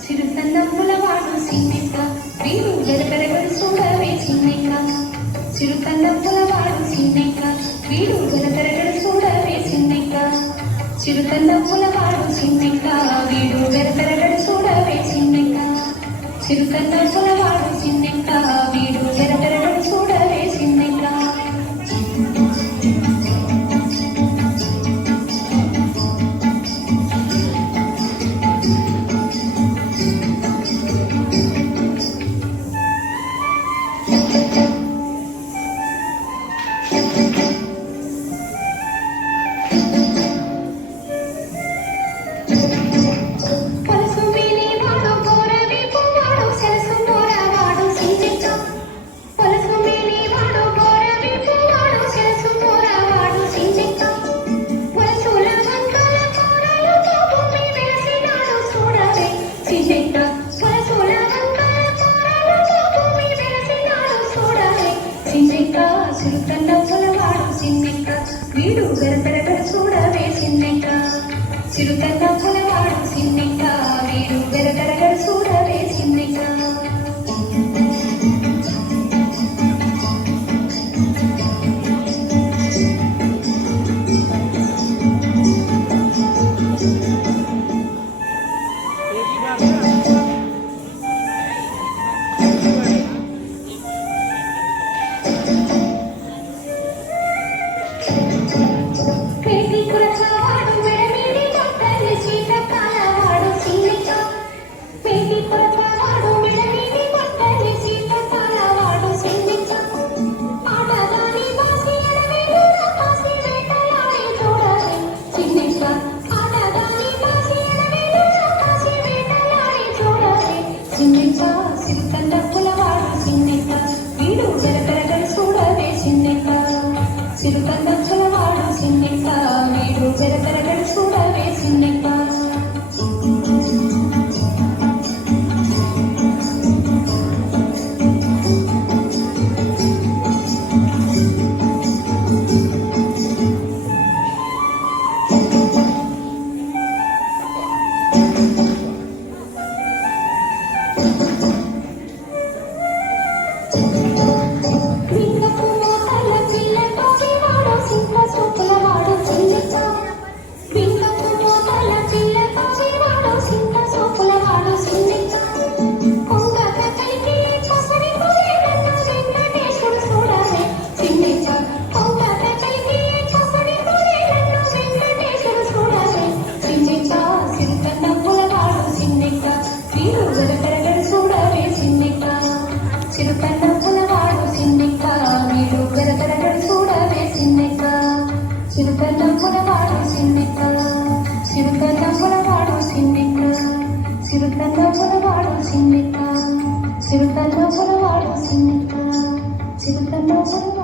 సిరుతన్నములవాడు సిన్నెక్క వీడు వెలపెరగడు చూడవే చిన్నెక్క చిరుతన్నములవాడు సిన్నెక్క వీడు వెలపెరగడు చూడవే చిన్నెక్క చిరుతన్నములవాడు సిన్నెక్క వీడు వెలపెరగడు చూడవే చిన్నెక్క చిరుతన్నములవాడు సిన్నెక్క వీడు వెలపెరగడు చూడవే చిన్నెక్క వీడు వెరపెరగడ చూడవే చిన్నెక్క చిరుతన్నములవాడు చిన్నెక్క వీడు వెరపెరగడ చూడవే చిన్నెక్క చిరుతన్నములవాడు చిన్నెక్క వీడు వెరపెరగడు చూడవే చిన్నెక్క చిరుతన్నములవాడు చిన్నెక్క వీడు వెరపెరగడు చూడవే చిన్నెక్క చిరుతన్నములవాడు చిన్నెక్క చిరుతన్నములవాడు చిన్నెక్క చిరుతన్నములవాడు చిన్నెక్క చిరుతన్నములవాడు చిన్నెక్క చిరుతన్నములవాడు